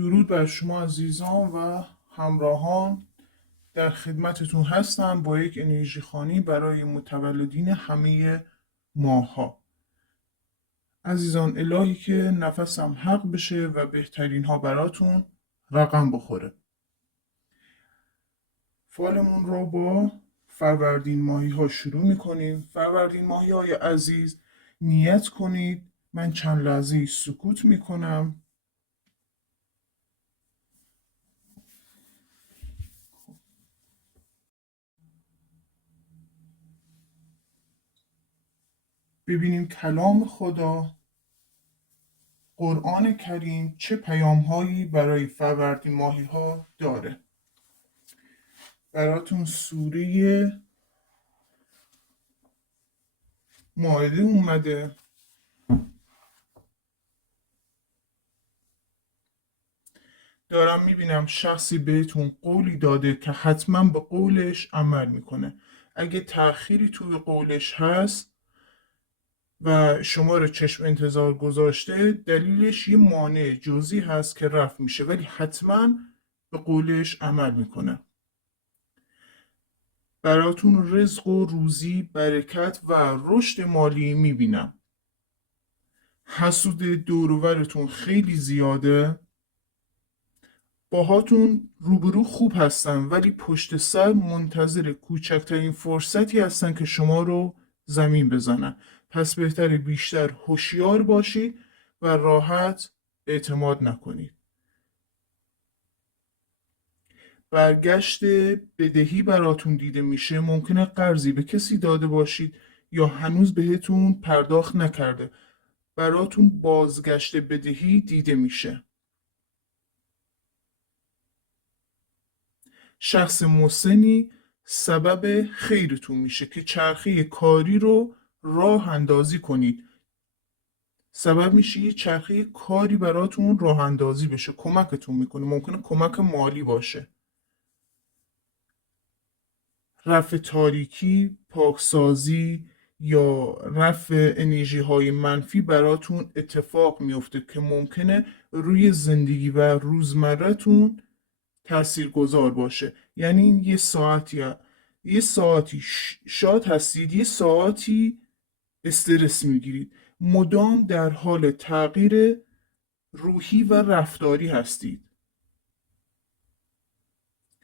درود بر شما عزیزان و همراهان. در خدمتتون هستم با یک انرژی خوانی برای متولدین همه ماها. عزیزان، الهی که نفسم حق بشه و بهترین ها براتون رقم بخوره. فالمون رو با فروردین ماهی ها شروع میکنیم. فروردین ماهی های عزیز، نیت کنید. من چند لحظه سکوت میکنم. ببینیم کلام خدا، قرآن کریم، چه پیامهایی برای فروردین ماهی ها داره. براتون سوره مائده اومده. دارم میبینم شخصی بهتون قولی داده که حتما به قولش عمل میکنه. اگه تأخیری توی قولش هست و شما رو چشم انتظار گذاشته، دلیلش یه مانع جزئی هست که رفع میشه، ولی حتما به قولش عمل میکنه. براتون رزق و روزی، برکت و رشد مالی میبینم. حسود دوروبرتون خیلی زیاده. باهاتون روبرو خوب هستن ولی پشت سر منتظر کوچکترین فرصتی هستن که شما رو زمین بزنن. پس بهتره بیشتر هوشیار باشید و راحت اعتماد نکنید. برگشت بدهی براتون دیده میشه. ممکنه قرضی به کسی داده باشید یا هنوز بهتون پرداخت نکرده. براتون بازگشت بدهی دیده میشه. شخص مسنی سبب خیرتون میشه که چرخه کاری رو راه اندازی کنید. سبب میشه یه چرخه کاری براتون راه اندازی بشه، کمکتون میکنه. ممکنه کمک مالی باشه. رفع تاریکی، پاکسازی یا رفع انرژی های منفی براتون اتفاق میفته که ممکنه روی زندگی و روزمره‌تون تاثیرگذار باشه. یعنی یه ساعتی شاد هستید، یه ساعتی استرس میگیرید. مدام در حال تغییر روحی و رفتاری هستید.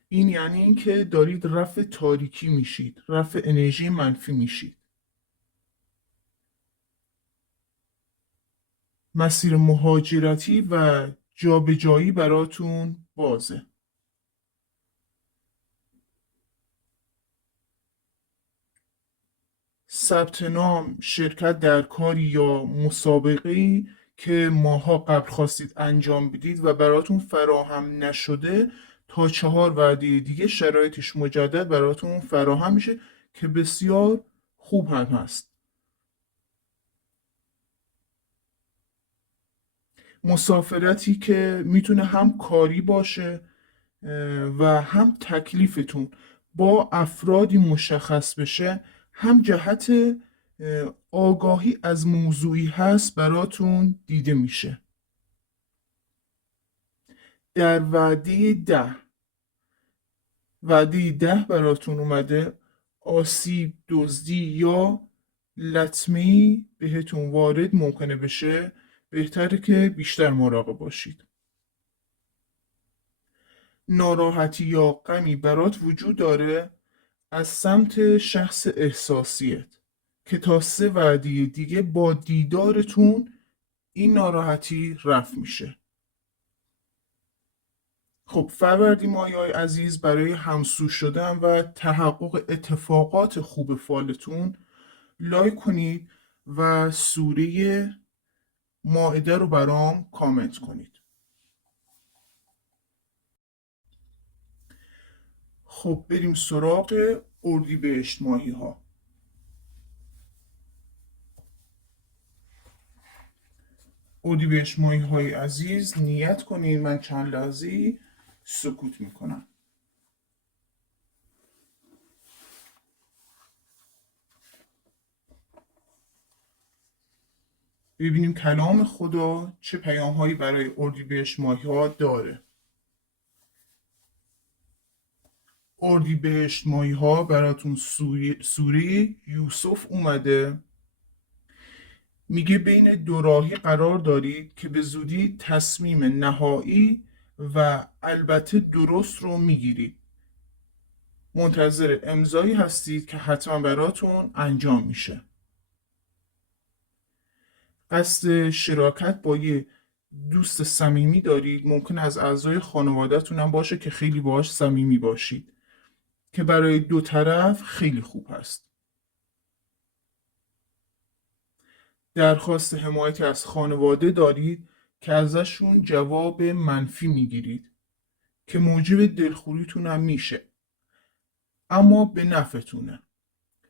این یعنی اینکه دارید رفع تاریکی میشید، رفع انرژی منفی میشید. مسیر مهاجرتی و جابجایی براتون بازه. ثبت نام، شرکت در کاری یا مسابقه‌ای که ماها قبل خواستید انجام بدید و براتون فراهم نشده، تا 4 وعده دیگه شرایطش مجدد براتون فراهم میشه که بسیار خوب هم هست. مسافرتی که میتونه هم کاری باشه و هم تکلیفتون با افرادی مشخص بشه، هم جهت آگاهی از موضوعی هست براتون دیده میشه. در وعده 10 براتون اومده. آسیب، دزدی یا لطمه‌ای بهتون وارد ممکنه بشه. بهتره که بیشتر مراقب باشید. ناراحتی یا غمی برات وجود داره از سمت شخص احساسیت که تا 3 وعده دیگه با دیدارتون این ناراحتی رفع میشه. خب فروردین ماهی‌های عزیز، برای همسو شدن و تحقق اتفاقات خوب فالتون لایک کنید و سوره مائده رو برام کامنت کنید. خب بریم سراغ اردیبهشت ماهی ها. اردیبهشت ماهی های عزیز، نیت کنید. من چند لحظه سکوت میکنم. ببینیم کلام خدا چه پیام هایی برای اردیبهشت ماهی ها داره. اردیبهشت ماهی ها براتون سوره یوسف اومده. میگه بین دو راهی قرار دارید که به زودی تصمیم نهایی و البته درست رو میگیرید. منتظر امضایی هستید که حتما براتون انجام میشه. قصد شراکت با یه دوست صمیمی دارید، ممکن از اعضای خانواده‌تون هم باشه که خیلی باهاش صمیمی باشید، که برای دو طرف خیلی خوب هست. درخواست حمایتی از خانواده دارید که ازشون جواب منفی میگیرید که موجب دلخوریتون هم میشه، اما به نفعتونه.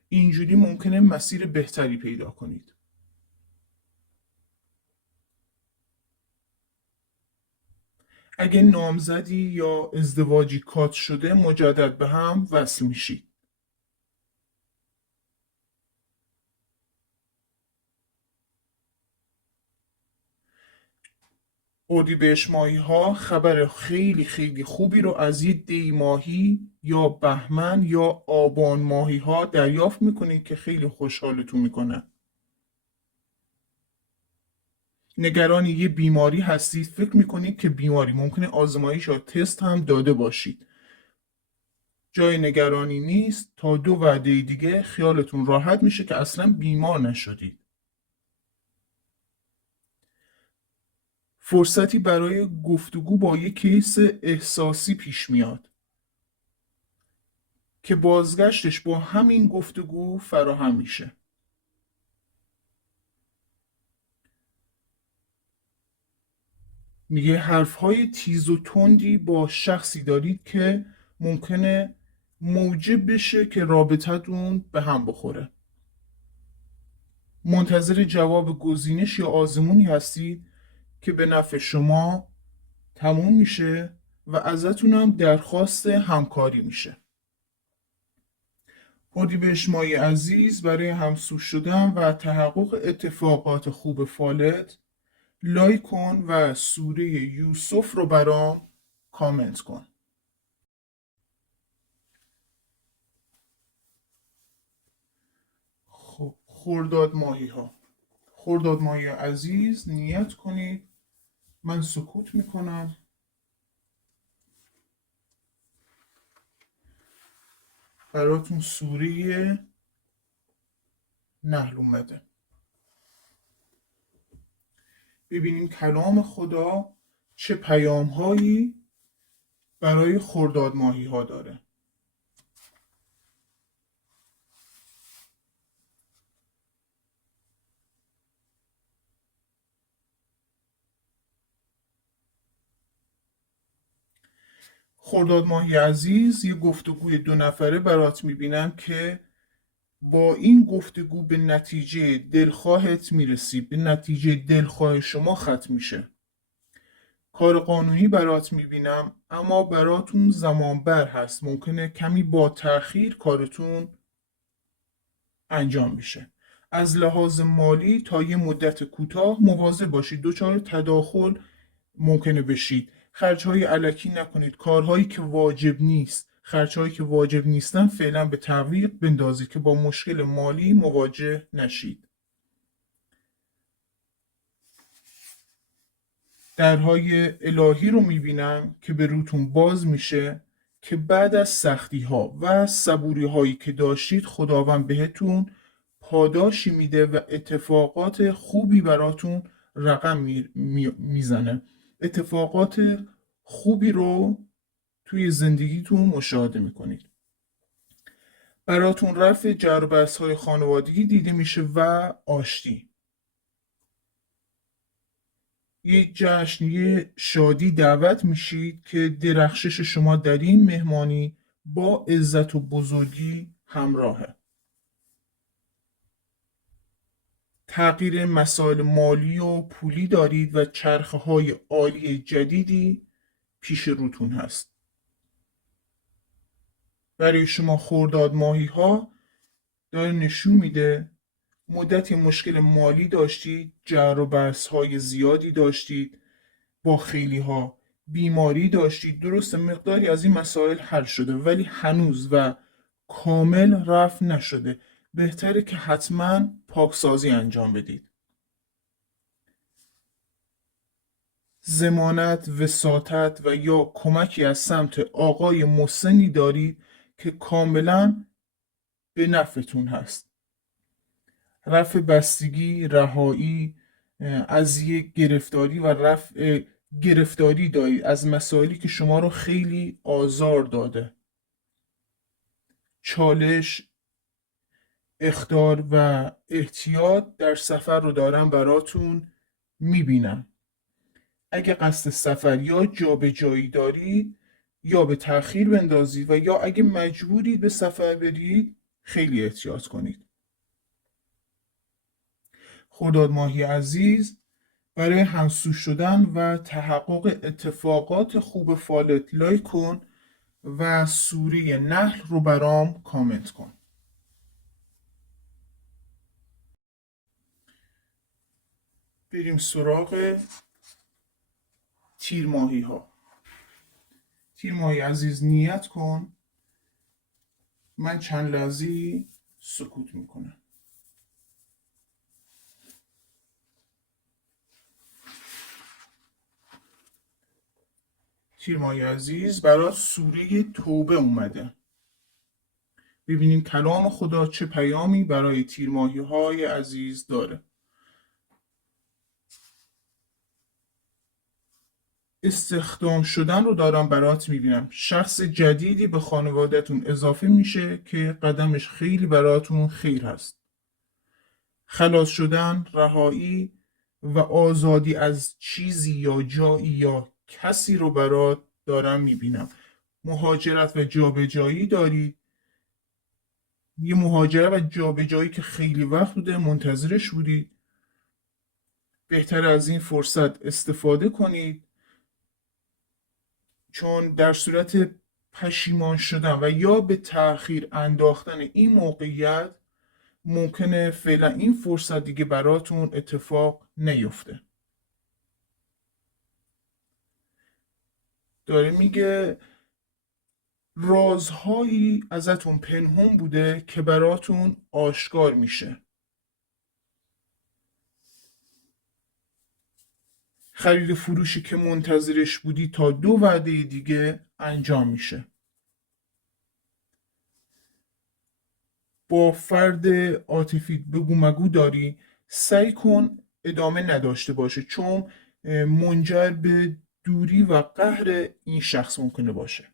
اینجوری ممکنه مسیر بهتری پیدا کنید. اگه نامزدی یا ازدواجی کات شده، مجدد به هم وصل میشید. اردیبهشت ماهی ها خبر خیلی خیلی خوبی رو از یه دی ماهی یا بهمن یا آبان ماهی ها دریافت میکنید که خیلی خوشحالتون میکنه. نگران یه بیماری هستید، فکر میکنید که بیماری ممکنه آزمایش یا تست هم داده باشید. جای نگرانی نیست، تا 2 وعده دیگه خیالتون راحت میشه که اصلا بیمار نشدید. فرصتی برای گفتگو با یک کیس احساسی پیش میاد که بازگشتش با همین گفتگو فراهم میشه. میگه حرفهای تیز و تندی با شخصی دارید که ممکنه موجب بشه که رابطتون به هم بخوره. منتظر جواب گزینش یا آزمونی هستید که به نفع شما تموم میشه و ازتونم درخواست همکاری میشه. اردیبهشت ماهی عزیز، برای همسو شدن و تحقق اتفاقات خوب فالت لایک کن و سوره یوسف رو برام کامنت کن. خب خرداد ماهی عزیز، نیت کنید. من سکوت میکنم. براتون سوره نحل اومده. ببینیم کلام خدا چه پیام هایی برای خرداد ماهی ها داره. خرداد ماهی عزیز، یه گفتگوی 2 نفره برات میبینم که با این گفتگو به نتیجه دلخواهت میرسی، به نتیجه دلخواه شما ختم میشه. کار قانونی برات میبینم، اما براتون زمان بر هست، ممکنه کمی با تأخیر کارتون انجام میشه. از لحاظ مالی تا یه مدت کوتاه مواظب باشید دچار تداخل ممکنه بشید. خرجهای علکی نکنید. کارهایی که واجب نیست، خرجهایی که واجب نیستن فعلا به تعویق بندازید که با مشکل مالی مواجه نشید. درهای الهی رو میبینم که به روتون باز میشه که بعد از سختی ها و صبوری هایی که داشتید، خداوند بهتون پاداشی میده و اتفاقات خوبی براتون رقم میزنه. اتفاقات خوبی رو توی زندگیتون مشاهده میکنید. براتون رفع جربست های خانوادگی دیده میشه و آشتی. یه جشن، یه شادی دعوت میشید که درخشش شما در این مهمانی با عزت و بزرگی همراهه. تغییر مسائل مالی و پولی دارید و چرخه های عالی جدیدی پیش روتون هست. برای شما خرداد ماهی ها داره نشون میده مدتی مشکل مالی داشتید، جر و بحث های زیادی داشتید با خیلی ها، بیماری داشتید. درست مقداری از این مسائل حل شده ولی هنوز و کامل رفع نشده. بهتره که حتما پاکسازی انجام بدید. ضمانت، وساطت و یا کمکی از سمت آقای مسنی دارید که کاملا به نفعتون هست. رفع بستگی، رهایی از یک گرفتاری و رفع گرفتاری دارید از مسائلی که شما رو خیلی آزار داده. چالش، اخطار و احتیاط در سفر رو دارم براتون میبینم. اگه قصد سفر یا جابجایی دارید یا به تأخیر بندازید و یا اگه مجبورید به سفر برید خیلی احتیاط کنید. خرداد ماهی عزیز، برای همسو شدن و تحقق اتفاقات خوب فالت لایک کن و سوره نحل رو برام کامنت کن. بریم سراغ تیر ماهی ها. تیر ماهی عزیز نیت کن، من چند لحظه سکوت میکنم. تیر ماهی عزیز، برات سوره توبه اومده. ببینیم کلام خدا چه پیامی برای تیر ماهی های عزیز داره. استخدام شدن رو دارم برات میبینم. شخص جدیدی به خانوادهتون اضافه میشه که قدمش خیلی براتون خیر هست. خلاص شدن، رهایی و آزادی از چیزی یا جایی یا کسی رو برات دارم میبینم. مهاجرت و جابجایی داری. یه مهاجرت و جابجایی که خیلی وقت بوده منتظرش بودی. بهتر از این فرصت استفاده کنید، چون در صورت پشیمان شدن و یا به تأخیر انداختن این موقعیت ممکنه فعلا این فرصت دیگه براتون اتفاق نیفته. داره میگه رازهایی ازتون پنهون بوده که براتون آشکار میشه. خرید فروشی که منتظرش بودی تا 2 وعده دیگه انجام میشه. با فرد عاطفی بگو مگو داری، سعی کن ادامه نداشته باشه، چون منجر به دوری و قهر این شخص ممکنه باشه.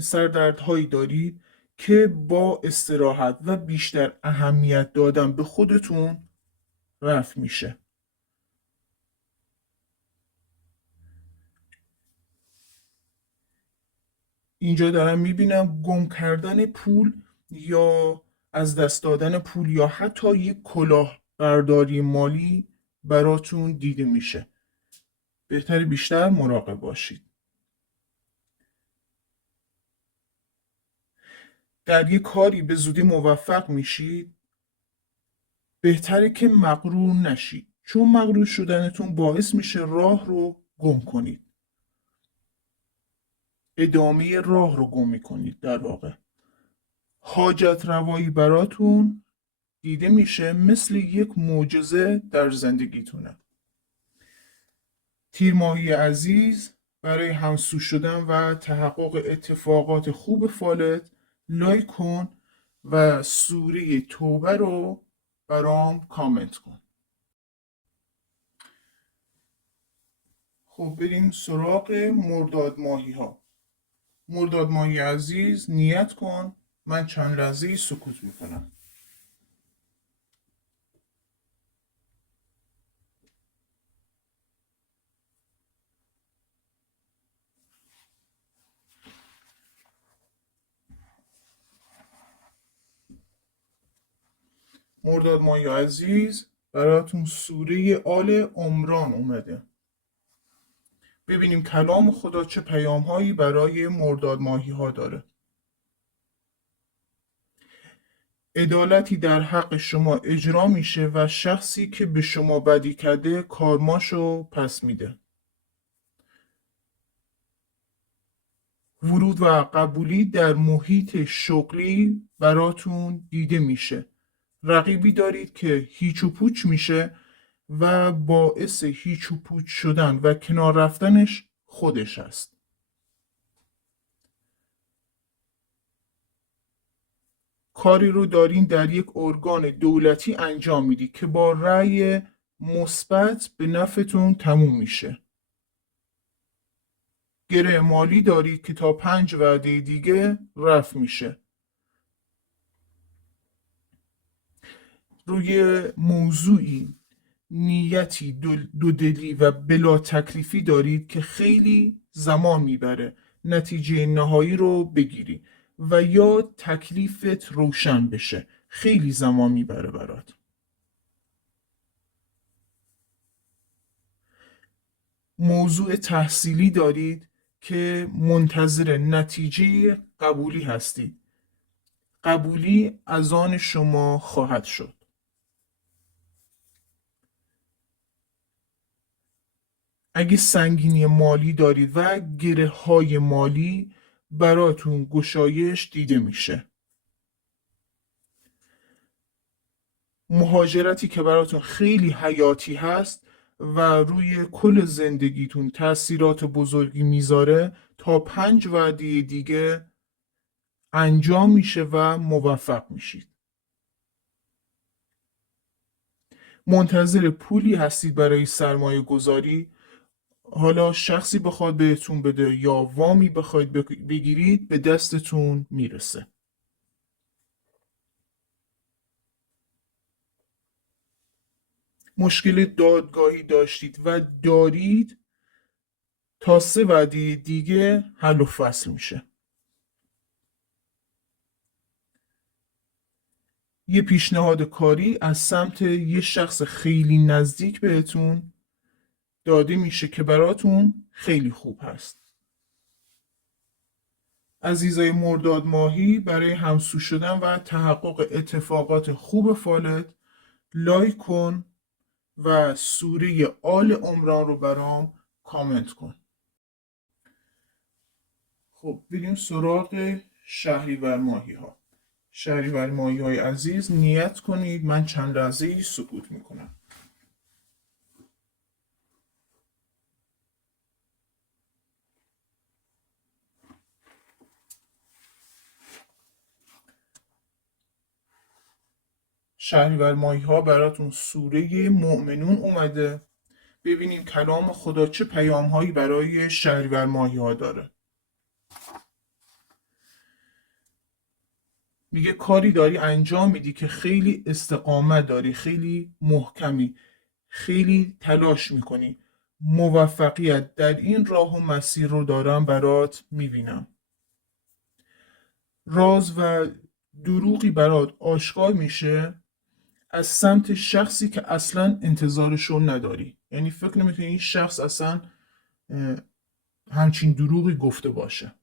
سردردهایی دارید که با استراحت و بیشتر اهمیت دادن به خودتون رفع میشه. اینجا دارم میبینم گم کردن پول یا از دست دادن پول یا حتی یک کلاه برداری مالی براتون دیده میشه. بهتر بیشتر مراقب باشید. در یک کاری به زودی موفق میشید، بهتره که مغرور نشید، چون مغرور شدنتون باعث میشه راه رو گم کنید. ادامه راه رو گم میکنید در واقع. حاجت روایی براتون دیده میشه، مثل یک معجزه در زندگیتونه. تیر ماهی عزیز، برای همسو شدن و تحقق اتفاقات خوب فالت لایک کن و سوره توبه رو برام کامنت کن. خب بریم سراغ مرداد ماهی ها. مرداد ماهی عزیز نیت کن، من چند لحظه سکوت میکنم. مرداد ماهی عزیز، براتون سوره آل عمران اومده. ببینیم کلام خدا چه پیام هایی برای مرداد ماهی ها داره. عدالتی در حق شما اجرا میشه و شخصی که به شما بدی کرده کارماشو پس میده. ورود و قبولی در محیط شغلی براتون دیده میشه. رقیبی دارید که هیچ و پوچ میشه و باعث هیچ و پوچ شدن و کنار رفتنش خودش است. کاری رو دارین در یک ارگان دولتی انجام میدید که با رأی مثبت به نفعتون تموم میشه. گره مالی دارید که تا 5 وعده دیگه رفع میشه. روی موضوعی نیتی دودلی و بلا تکلیفی دارید که خیلی زمان میبره نتیجه نهایی رو بگیری و یا تکلیفت روشن بشه، خیلی زمان میبره برات. موضوع تحصیلی دارید که منتظر نتیجه قبولی هستید. قبولی از آن شما خواهد شد. اگه سنگینی مالی دارید و گره های مالی براتون گشایش دیده میشه. مهاجرتی که براتون خیلی حیاتی هست و روی کل زندگیتون تاثیرات بزرگی میذاره تا 5 وعده دیگه انجام میشه و موفق میشید. منتظر پولی هستید برای سرمایه گذاری، حالا شخصی بخواد بهتون بده یا وامی بخواید بگیرید به دستتون میرسه. مشکل دادگاهی داشتید و دارید، تا 3 وعده دیگه حل و فصل میشه. یه پیشنهاد کاری از سمت یه شخص خیلی نزدیک بهتون داده میشه که براتون خیلی خوب هست. عزیزای مرداد ماهی، برای همسو شدن و تحقق اتفاقات خوب فالت لایک کن و سوره آل عمران رو برام کامنت کن. خب بریم سراغ شهریور ماهی ها. شهریور ماهی های عزیز، نیت کنید، من چند لحظه سکوت میکنم. شهریور ماهی ها براتون سوره مؤمنون اومده. ببینیم کلام خدا چه پیام هایی برای شهریور ماهی ها داره. میگه کاری داری انجام میدی که خیلی استقامت داری، خیلی محکمی، خیلی تلاش میکنی. موفقیت در این راه و مسیر رو دارم برات میبینم. راز و دروغی برات آشکار میشه از سمت شخصی که اصلا انتظارشو نداری. یعنی فکر نمیکنی این شخص اصلا همچین دروغی گفته باشه.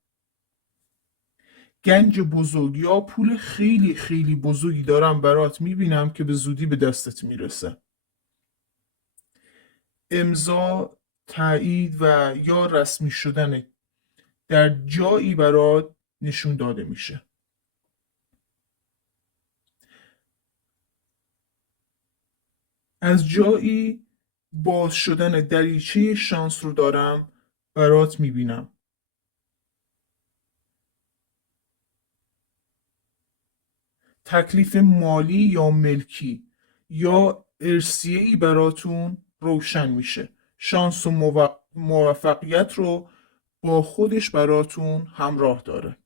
گنج بزرگ یا پول خیلی خیلی بزرگی دارم برات میبینم که به زودی به دستت میرسه. امضا، تایید و یا رسمی شدن در جایی برات نشون داده میشه. از جایی باز شدن دریچه شانس رو دارم برات میبینم. تکلیف مالی یا ملکی یا ارثیه‌ای براتون روشن میشه. شانس و موفقیت رو با خودش براتون همراه داره.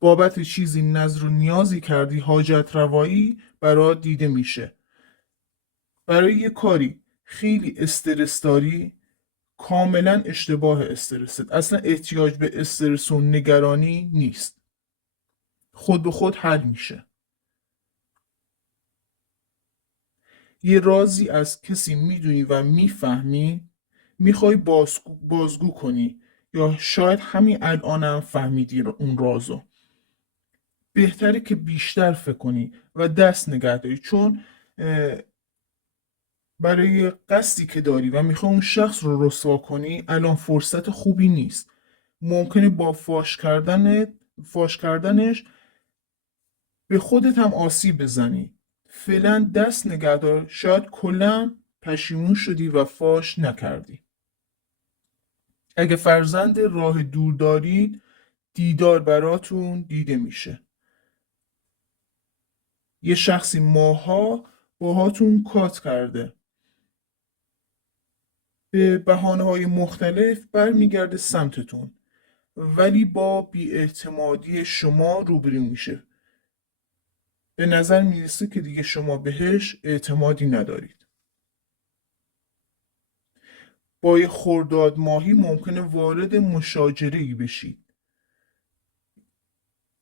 بابت چیزی نظر و نیازی کردی، حاجت روایی برات دیده میشه. برای یه کاری خیلی استرس داری، کاملا اشتباه استرست. اصلا احتیاج به استرس و نگرانی نیست. خود به خود حل میشه. یه رازی از کسی میدونی و میفهمی، میخوای بازگو کنی یا شاید همین الانم فهمیدی اون رازو. بهتره که بیشتر فکر کنی و دست نگه داری، چون برای قصدی که داری و میخوای اون شخص رو رسوا کنی الان فرصت خوبی نیست. ممکنه با فاش کردنش به خودت هم آسیب بزنی. فعلا دست نگه دار، شاید کلا پشیمون شدی و فاش نکردی. اگه فرزند راه دور دارید، دیدار براتون دیده میشه. یه شخصی ماها باهاتون کات کرده، به بهانه‌های مختلف برمیگرده سمتتون، ولی با بی‌اعتمادی شما روبرو میشه. به نظر میرسه که دیگه شما بهش اعتمادی ندارید. با یه خرداد ماهی ممکنه وارد مشاجره‌ای بشید.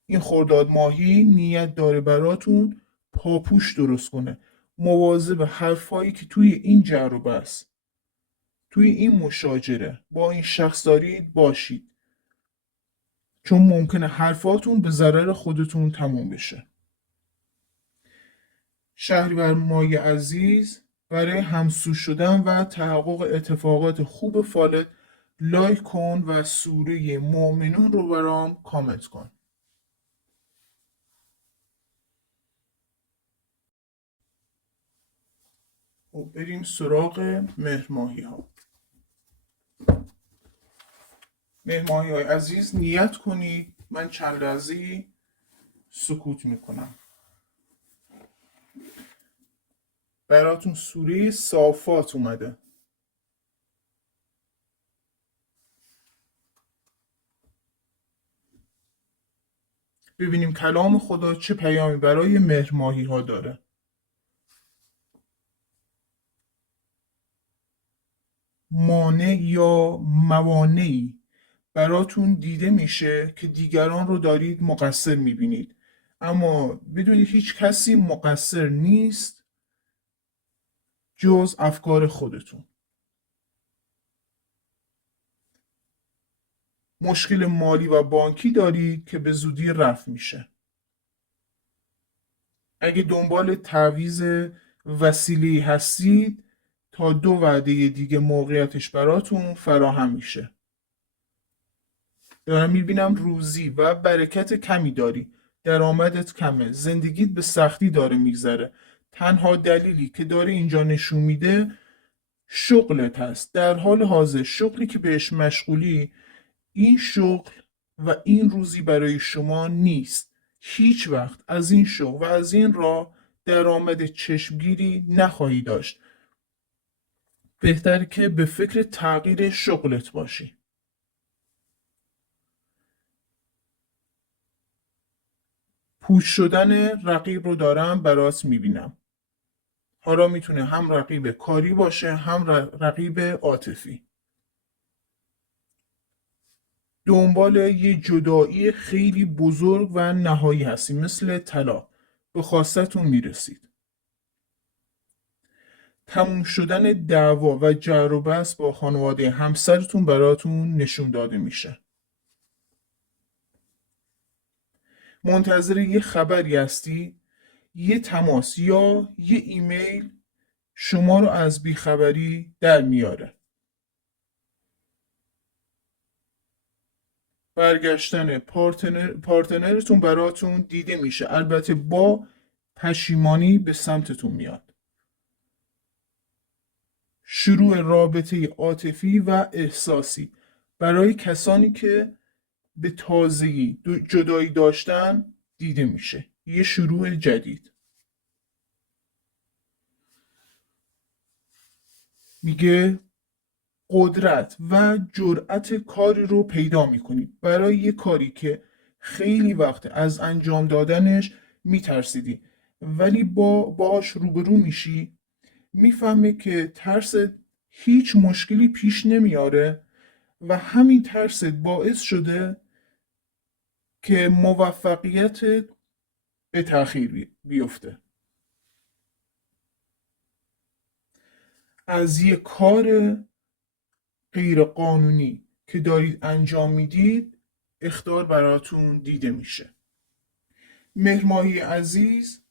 این خرداد ماهی نیت داره براتون پاپوش درست کنه. مواظب حرفایی که توی این جر و بحث، توی این مشاجره با این شخص دارید باشید، چون ممکنه حرفاتون به ضرر خودتون تموم بشه. شهریور ماه عزیز، برای همسو شدن و تحقق اتفاقات خوب فالت لایک کن و سوره مؤمنون رو برام کامنت کن. و بریم سراغ مهرماهی ها. مهرماهی های عزیز، نیت کنید. من چند لحظه سکوت میکنم. براتون سوره صافات اومده. ببینیم کلام خدا چه پیامی برای مهرماهی ها داره. مانع یا موانعی براتون دیده میشه که دیگران رو دارید مقصر میبینید، اما بدونید هیچ کسی مقصر نیست جز افکار خودتون. مشکل مالی و بانکی دارید که به زودی رفع میشه. اگه دنبال تعویض وسیله‌ای هستید، تا 2 وعده دیگه موقعیتش براتون فراهم میشه. دارم میبینم روزی و برکت کمی داری، درآمدت کمه، زندگیت به سختی داره میگذره. تنها دلیلی که داره اینجا نشون میده شغلت هست. در حال حاضر شغلی که بهش مشغولی، این شغل و این روزی برای شما نیست. هیچ وقت از این شغل و از این راه درآمد چشمگیری نخواهی داشت. بهتر که به فکر تغییر شغلت باشی. پوش شدن رقیب رو دارم برات میبینم. حالا میتونه هم رقیب کاری باشه، هم رقیب عاطفی. دنبال یه جدایی خیلی بزرگ و نهایی هستی، مثل طلاق. به خواستتون میرسید. تموم شدن دعوا و جر و بحث با خانواده همسرتون براتون نشون داده میشه. منتظر یه خبری هستی، یه تماس یا یه ایمیل شما رو از بیخبری در میاره. برگشتن پارتنرتون براتون دیده میشه، البته با پشیمانی به سمتتون میاد. شروع رابطه عاطفی و احساسی برای کسانی که به تازگی جدایی داشتن دیده میشه. یه شروع جدید. میگه قدرت و جرأت کاری رو پیدا میکنید برای یه کاری که خیلی وقت از انجام دادنش میترسیدی، ولی باش روبرو میشی، میفهمه که ترس هیچ مشکلی پیش نمیاره و همین ترست باعث شده که موفقیت به تأخیر بیفته. از یه کار غیر قانونی که دارید انجام میدید اخطار براتون دیده میشه. مهرماهی عزیز،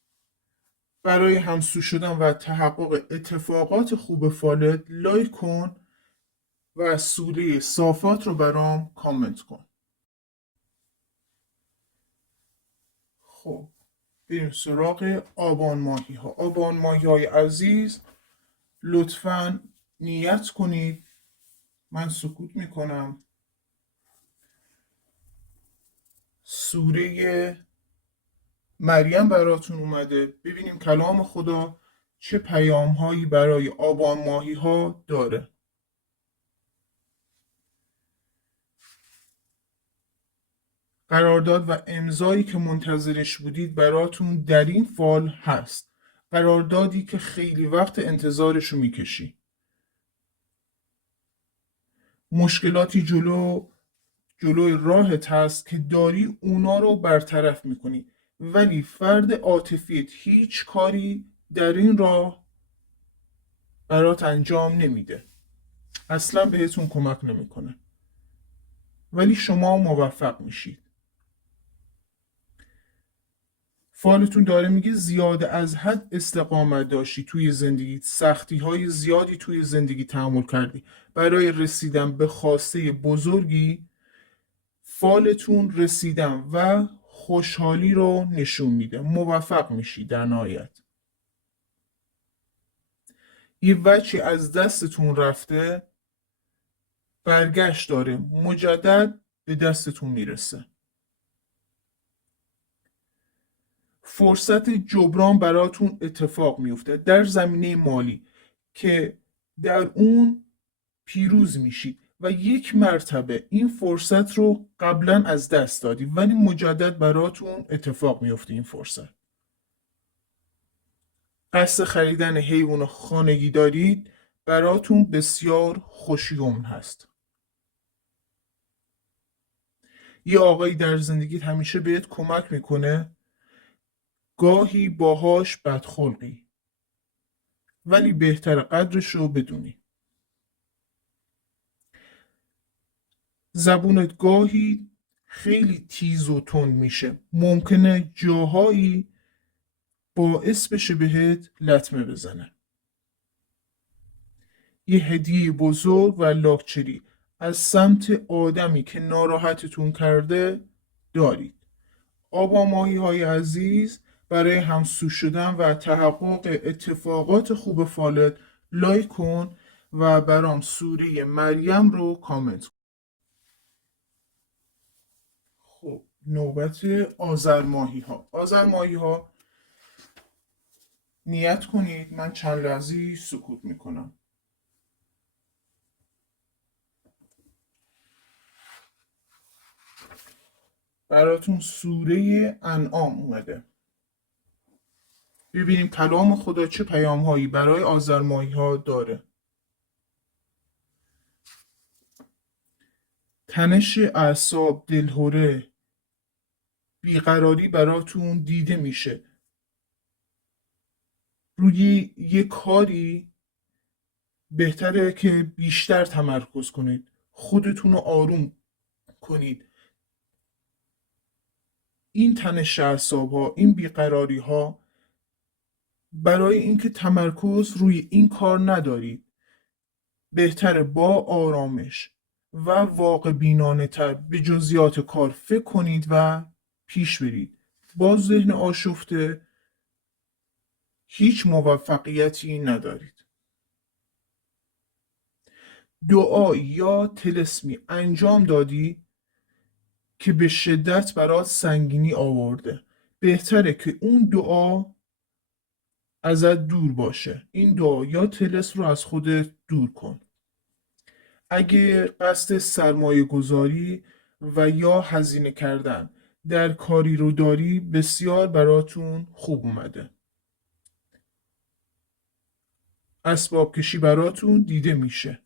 برای همسو شدن و تحقق اتفاقات خوب فالت لایک کن و سوره صافات رو برام کامنت کن. خب بریم سراغ آبان ماهی ها. آبان ماهی های عزیز، لطفاً نیت کنید. من سکوت میکنم. سوره مریم براتون اومده. ببینیم کلام خدا چه پیام هایی برای آبان ماهی ها داره. قرارداد و امضایی که منتظرش بودید براتون در این فال هست. قراردادی که خیلی وقت انتظارش رو میکشی. مشکلاتی جلوی راهت هست که داری اونا رو برطرف میکنی، ولی فرد عاطفیت هیچ کاری در این راه برات انجام نمیده. اصلا بهتون کمک نمیکنه، ولی شما موفق میشید. فالتون داره میگه زیاده از حد استقامت داشتی توی زندگی، سختی های زیادی توی زندگی تحمل کردی. برای رسیدن به خواسته بزرگی فالتون رسیدن و خوشحالی رو نشون میده. موفق میشی در نهایت. یه وجهی از دستتون رفته برگشت داره، مجدد به دستتون میرسه. فرصت جبران براتون اتفاق میفته در زمینه مالی که در اون پیروز میشید و یک مرتبه این فرصت رو قبلا از دست دادی، ولی مجدد براتون اتفاق میفته این فرصت. قصد خریدن حیوان خانگی دارید، براتون بسیار خوشیوم هست. یه آقایی در زندگیت همیشه بهت کمک میکنه، گاهی باهاش بدخلقی، ولی بهتر قدرش رو بدونی. زبونت گاهی خیلی تیز و تند میشه، ممکنه جاهایی باعث بشه بهت لطمه بزنه. یه هدیه بزرگ و لاکچری از سمت آدمی که ناراحتتون کرده دارید. آبا ماهی های عزیز، برای همسو شدن و تحقق اتفاقات خوب فالت لایک کن و برام سوره مریم رو کامنت کن. خب نوبت آذر ماهی ها. آذر ماهی ها، نیت کنید. من چند لحظه سکوت میکنم. براتون سوره انعام اومده. ببینیم کلام خدا چه پیام هایی برای آذر ماهی ها داره. تنش اعصاب، دلهوره، بیقراری براتون دیده میشه. روی یه کاری بهتره که بیشتر تمرکز کنید. خودتون رو آروم کنید. این تنش اعصاب ها، این بیقراری ها، برای اینکه تمرکز روی این کار ندارید، بهتره با آرامش و واقع بینانه تر به جزئیات کار فکر کنید و پیش برید. با ذهن آشفته هیچ موفقیتی ندارید. دعا یا طلسمی انجام دادی که به شدت برات سنگینی آورده، بهتره که اون دعا ازت دور باشه. این دعا یا طلسم رو از خودت دور کن. اگه قصد سرمایه گذاری و یا هزینه کردن در کاری رو داری، بسیار براتون خوب اومده. اسباب کشی براتون دیده میشه.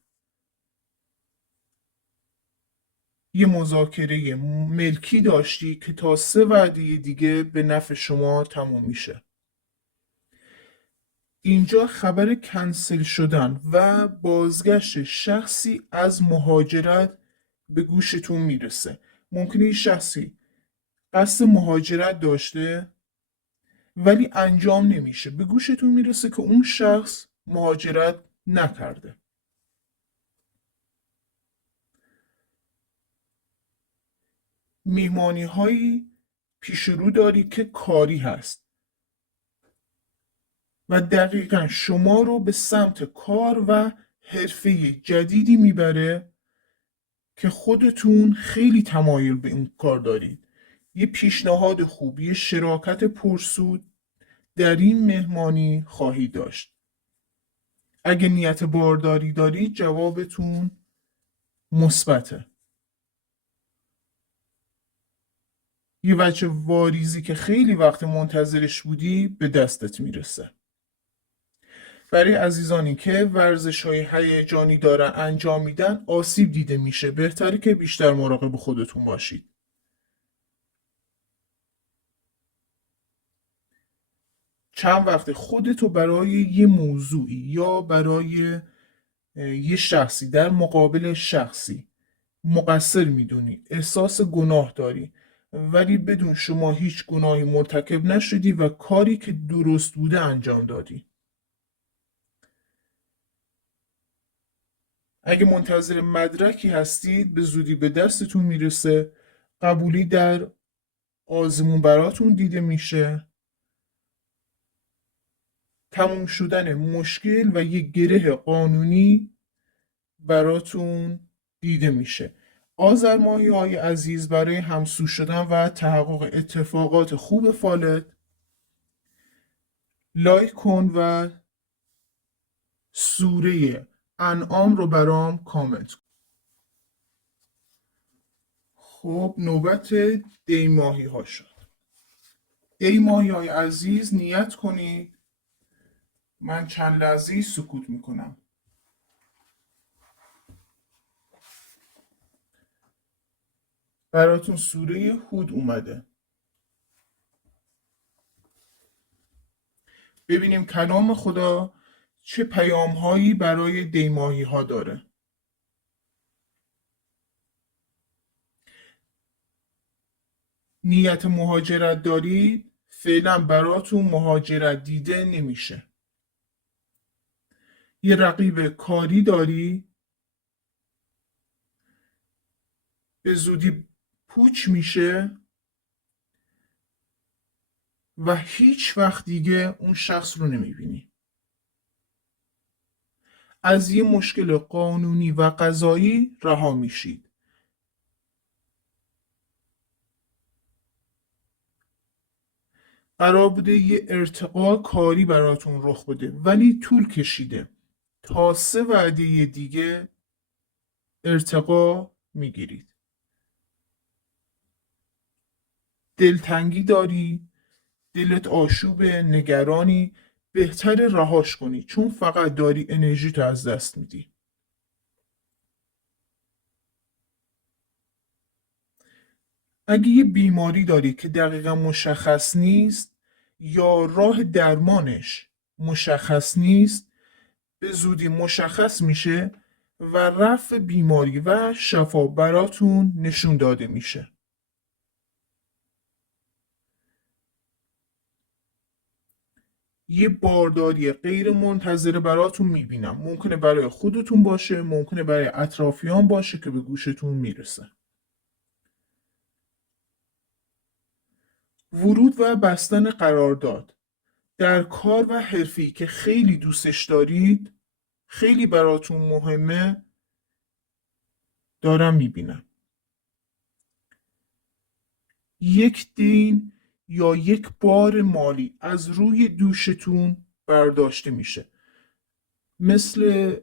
یه مذاکره ملکی داشتی که تا 3 وعده دیگه به نفع شما تموم میشه. اینجا خبر کنسل شدن و بازگشت شخصی از مهاجرت به گوشتون میرسه. ممکنه این شخصی قصد مهاجرت داشته ولی انجام نمیشه. به گوشتون میرسه که اون شخص مهاجرت نکرده. میهمانی هایی پیش رو داری که کاری هست و دقیقا شما رو به سمت کار و حرفه جدیدی میبره که خودتون خیلی تمایل به این کار دارید. یه پیشنهاد خوب، یه شراکت پرسود در این مهمانی خواهید داشت. اگه نیت بارداری دارید جوابتون مثبته. یه وجه واریزی که خیلی وقت منتظرش بودی به دستت میرسه. برای عزیزانی که ورزش‌های هیجانی دارن انجام میدن آسیب دیده میشه. بهتره که بیشتر مراقب خودتون باشید. چند وقت خودتو برای یه موضوعی یا برای یه شخصی در مقابل شخصی مقصر میدونی، احساس گناه داری، ولی بدون شما هیچ گناهی مرتکب نشدی و کاری که درست بوده انجام دادی. اگه منتظر مدرکی هستید به زودی به دستتون میرسه. قبولی در آزمون براتون دیده میشه. تموم شدن مشکل و یک گره قانونی براتون دیده میشه. آذر ماهی های عزیز، برای همسو شدن و تحقق اتفاقات خوب فالت لایک کن و سوره انعام رو برام کامنت کن. خب نوبت دی ماهی ها شد. دی ماهی های عزیز نیت کنید. من چند لحظه سکوت میکنم. براتون سوره هود اومده. ببینیم کلام خدا چه پیام هایی برای دی ماهی ها داره. نیت مهاجرت دارید، فعلا براتون مهاجرت دیده نمیشه. یه رقیب کاری داری، به زودی پوچ میشه و هیچ وقت دیگه اون شخص رو نمیبینی. از یه مشکل قانونی و قضایی رها میشید. قرار بوده یه ارتقا کاری براتون رخ بده ولی طول کشیده. تا 3 وعده دیگه ارتقا میگیرید. دلتنگی داری، دلت آشوبه، نگرانی، بهتر رهاش کنی چون فقط داری انرژی تو از دست میدی. اگه یه بیماری داری که دقیقا مشخص نیست یا راه درمانش مشخص نیست، به زودی مشخص میشه و رفع بیماری و شفا براتون نشون داده میشه. یه بارداری غیر منتظره براتون میبینم. ممکنه برای خودتون باشه، ممکنه برای اطرافیان باشه که به گوشتون میرسه. ورود و بستن قرارداد در کار و حرفی که خیلی دوستش دارید، خیلی براتون مهمه، دارم میبینم. یک دین یا یک بار مالی از روی دوشتون برداشته میشه، مثل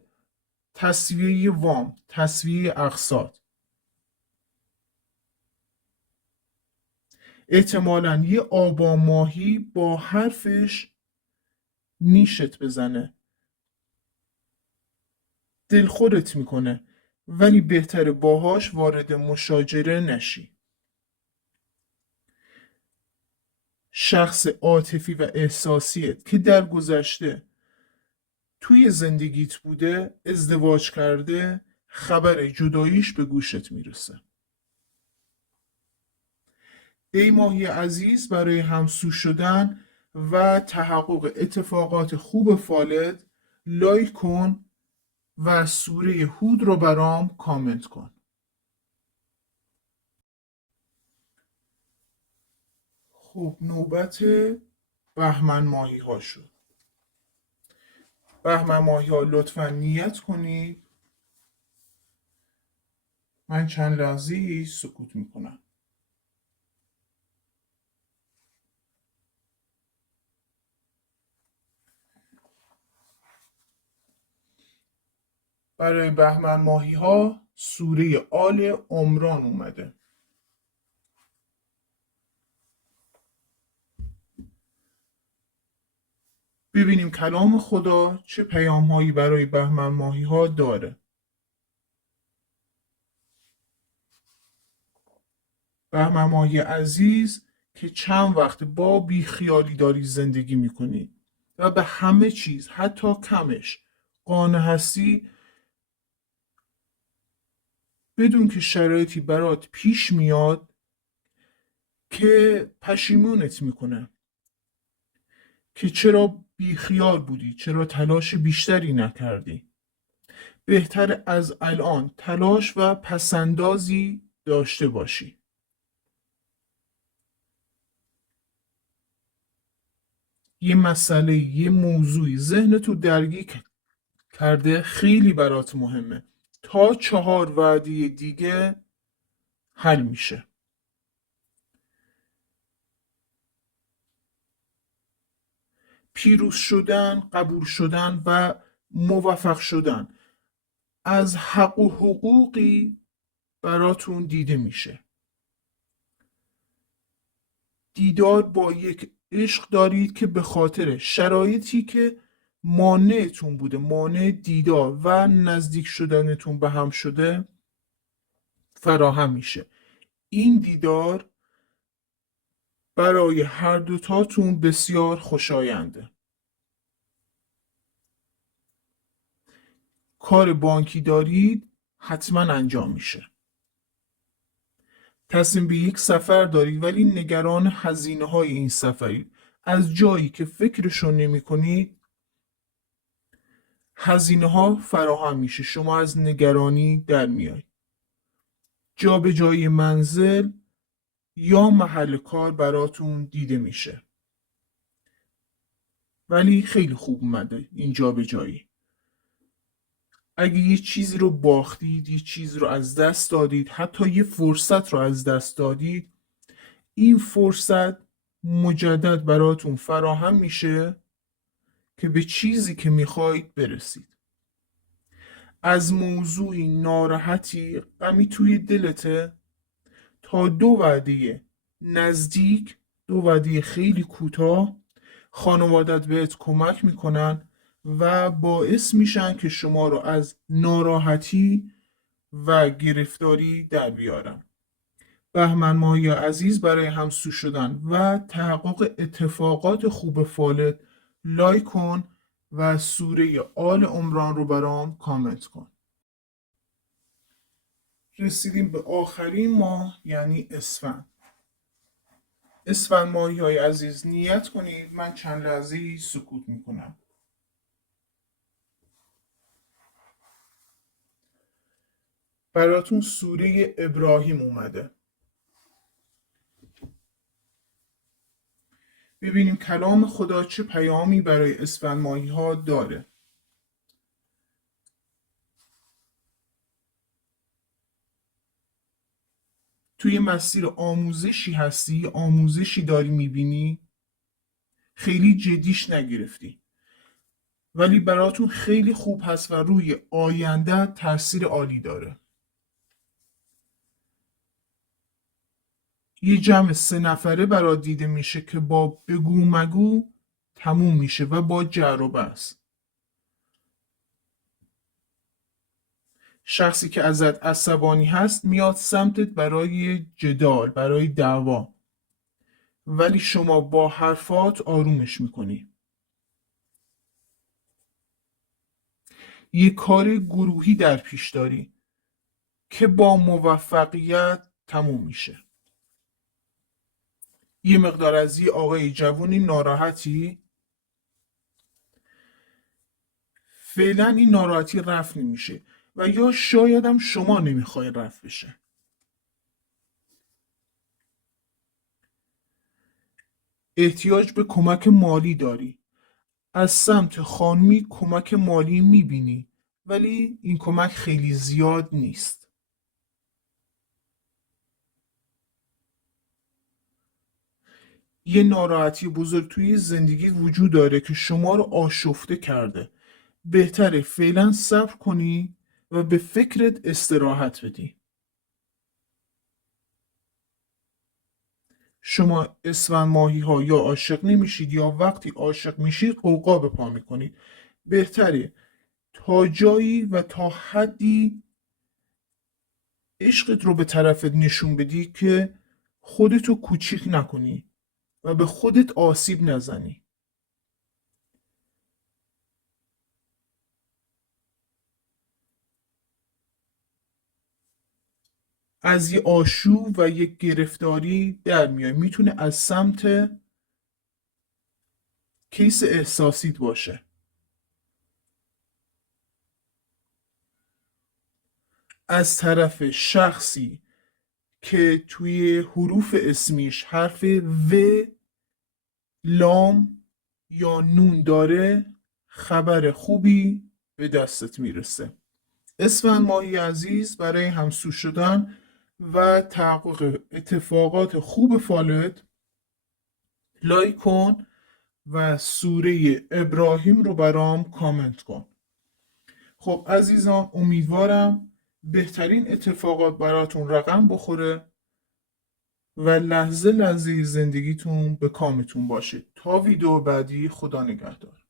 تسویه وام، تسویه اقساط. احتمالاً یه آبا ماهی با حرفش نیشت بزنه، دلخورت میکنه، ولی بهتره باهاش وارد مشاجره نشی. شخص عاطفی و احساسیت که در گذشته توی زندگیت بوده ازدواج کرده، خبر جداییش به گوشت میرسه. ای ماهی عزیز، برای همسو شدن و تحقق اتفاقات خوب فالت لایک کن و سوره هود رو برام کامنت کن. خب نوبت بهمن ماهی ها شد. بهمن ماهی ها لطفا نیت کنید. من چند لحظه سکوت میکنم. برای بهمن ماهی ها سوره آل عمران اومده. ببینیم کلام خدا چه پیام هایی برای بهمن ماهی ها داره. بهمن ماهی عزیز که چند وقت با بیخیالی داری زندگی میکنی و به همه چیز حتی کمش قانع هستی، بدون که شرایطی برات پیش میاد که پشیمونت میکنه که چرا بیخیال بودی، چرا تلاش بیشتری نکردی. بهتر از الان تلاش و پسندازی داشته باشی. یه مسئله، یه موضوعی ذهنتو درگیر کرده، خیلی برات مهمه، تا 4 وعده دیگه حل میشه. پیروز شدن، قبول شدن و موفق شدن از حق و حقوقی براتون دیده میشه. دیدار با یک عشق دارید که به خاطر شرایطی که مانعتون بوده، مانع دیدار و نزدیک شدنتون به هم شده، فراهم میشه. این دیدار برای هر دوتاتون بسیار خوشاینده. کار بانکی دارید حتما انجام میشه. تصمیم به یک سفر دارید ولی نگران هزینه های این سفرید. از جایی که فکرشو نمی کنید هزینه ها فراهم میشه، شما از نگرانی در میایید. جابجایی منزل یا محل کار براتون دیده میشه، ولی خیلی خوب اومده این جابجایی. اگه یه چیزی رو باختید، یه چیزی رو از دست دادید، حتی یه فرصت رو از دست دادید، این فرصت مجدد براتون فراهم میشه که به چیزی که میخواید برسید. از موضوعی ناراحتی، غمی توی دلته، تا 2 وعده نزدیک، 2 وعده خیلی کوتاه، خانوادت بهت کمک میکنن و باعث میشن که شما رو از ناراحتی و گرفتاری در بیارن. بهمن ماهی عزیز، برای همسو شدن و تحقق اتفاقات خوب فالت لایک کن و سوره آل عمران رو برام کامنت کن. رسیدیم به آخرین ماه، یعنی اسفند. اسفند ماهی های عزیز نیت کنید. من چند لحظه سکوت میکنم. براتون سوره ابراهیم اومده. ببینیم کلام خدا چه پیامی برای اسفند ماهی ها داره. توی مسیر آموزشی هستی، آموزشی داری میبینی، خیلی جدیش نگرفتی، ولی براتون خیلی خوب هست و روی آینده تاثیر عالی داره. یه جمع 3 نفره برات دیده میشه که با بگو مگو تموم میشه و با جر و بحث. شخصی که ازت عصبانی هست میاد سمتت برای جدال، برای دعوا، ولی شما با حرفات آرومش میکنی. یه کار گروهی در پیش داری که با موفقیت تموم میشه. یه مقدار از یه آقای جوونی ناراحتی؟ فعلا این ناراحتی رفع نمیشه و یا شایدم شما نمیخوای رفع بشه. احتیاج به کمک مالی داری. از سمت خانمی کمک مالی میبینی ولی این کمک خیلی زیاد نیست. یه ناراحتی بزرگ توی زندگی وجود داره که شما رو آشفته کرده. بهتره فعلا صبر کنی و به فکرت استراحت بدی. شما اسفند ماهی ها یا عاشق نمیشید یا وقتی عاشق میشید قوقا به پا میکنید. بهتره تا جایی و تا حدی عشقت رو به طرفت نشون بدی که خودتو کوچیک نکنی و به خودت آسیب نزنی. از یه آشوب و یک گرفتاری در میای. میتونه از سمت کیس احساسیت باشه. از طرف شخصی که توی حروف اسمیش حرف و، لام یا نون داره خبر خوبی به دستت میرسه. اسفند ماهی عزیز، برای همسو شدن و تحقق اتفاقات خوب فالت لایک کن و سوره ابراهیم رو برام کامنت کن. خب عزیزان، امیدوارم بهترین اتفاقات براتون رقم بخوره و لحظه لحظه زندگیتون به کامتون باشه. تا ویدیو بعدی، خدا نگهدار.